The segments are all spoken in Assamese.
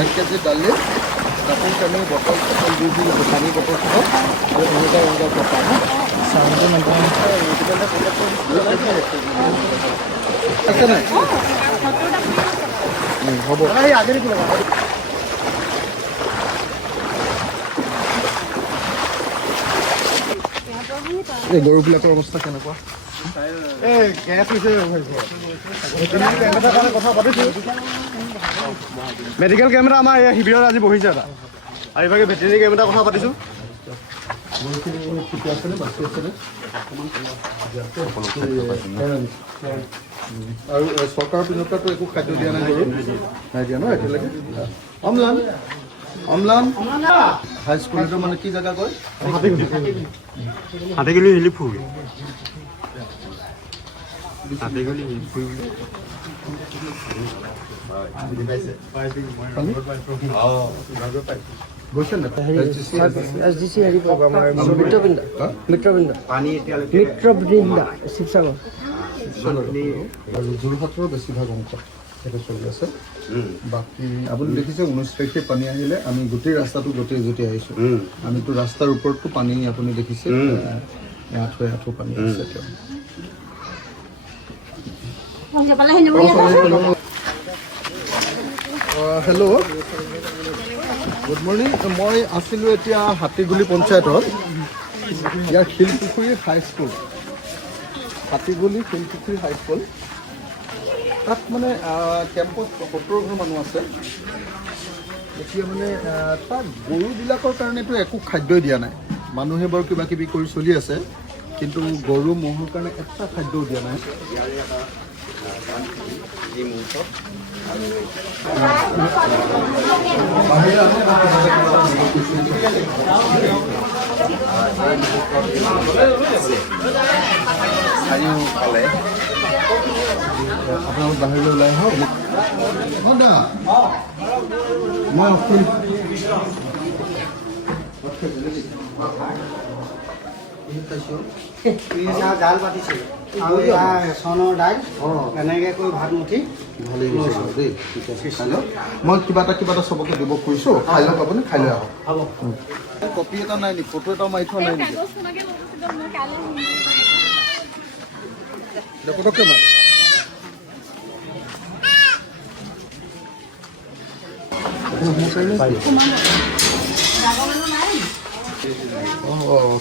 1 কেজি দালি কাপোৰ কানি বটল চটল দি দি পানী বটল চটল আৰু এনেকুৱা কথা চাউণ্ডটো আছে নাই হ'ব এই গৰুবিলাকৰ অৱস্থা কেনেকুৱা মেডিকেল কেম্প এটা আমাৰ এই শিবিৰত আজি বহিছে এটা আৰু ইভাগে ভেটেৰিনেৰী কেম্প এটা কথা পাতিছোঁ আৰু চৰকাৰৰ পিনৰ পৰাতো একো খাদ্য দিয়া নাই গৰু নাই দিয়া ন এতিয়ালৈকে অমলান হাইস্কুলটো মানে কি জেগা কয় হাতীগুলি হিলি ফুৰি হাতীগুলি হিলি ফুৰি গৈছে না SDC হেৰি পাব আমাৰ মিত্ৰবৃন্দা শিৱসাগৰ আৰু যোৰহাটৰ বেছিভাগ অংশ সেইটো চলি আছে বাকী আপুনি দেখিছে 19 তাৰিখে পানী আহিলে আমি গোটেই ৰাস্তাটো গোটেই জুতি আহিছোঁ আমিতো ৰাস্তাৰ ওপৰততো পানী আপুনি দেখিছে আঁঠু পানী আছে হেল্ল' গুড মৰ্ণিং মই আছিলোঁ এতিয়া হাতীগুলি পঞ্চায়তত ইয়াৰ শিলপুখুৰী হাইস্কুল হাতীগুলি শিলপুখুৰী হাইস্কুল তাত মানে কেম্পত 70 ঘৰ মানুহ আছে এতিয়া মানে তাত গৰুবিলাকৰ কাৰণেতো একো খাদ্যই দিয়া নাই মানুহে বাৰু কিবা কিবি কৰি চলি আছে কিন্তু গৰু ম'হৰ কাৰণে এটা খাদ্যও দিয়া নাই আপোনালোক বাহিৰলৈ ওলাই আহক মই জাল পাতিছে আৰু ৰেচনৰ দাইল এনেকৈ কৰি ভাত মুঠি ভালেই গৈছে দেই ঠিক আছে খাই লওক মই কিবা এটা চবকে দিব খুজিছোঁ খাই লওক আপুনি খাই লৈ আহক হ'ব কপি এটা নাই নেকি ফটো এটা মাৰি থোৱা নাই নেকি পটককৈ মাৰ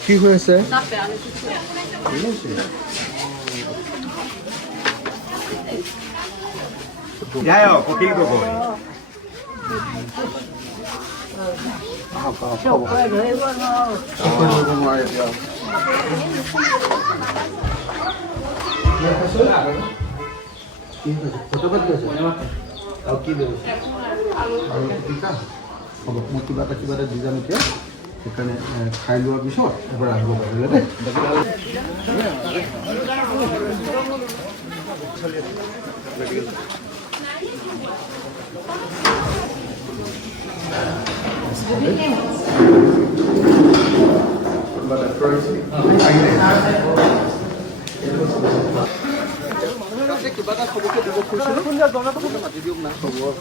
কি হৈ আছে কপিল গগৈ হ'ব মই কিবা এটা দি যাম এতিয়া সেইকাৰণে খাই লোৱাৰ পিছত এবাৰ আহিব পাৰিলে দেই কিবা এটা খবৰকে দিব খুজিছিলোঁ মাতি দিয়ক না খবৰ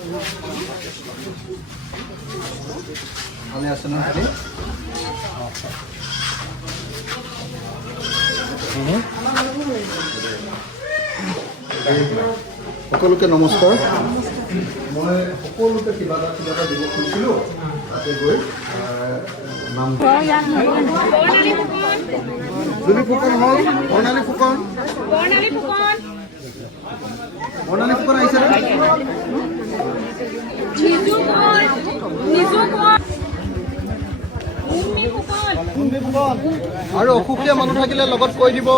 ভালে আছে ন খালি সকলোকে নমস্কাৰ মই সকলোকে কিবা এটা দিব খুজিছিলোঁ তাতে গৈ নাম জুলি ফুকন হ'ল বৰ্ণালী ফুকন আহিছে আৰু অসুখীয়া মানুহ থাকিলে লগত কৈ দিব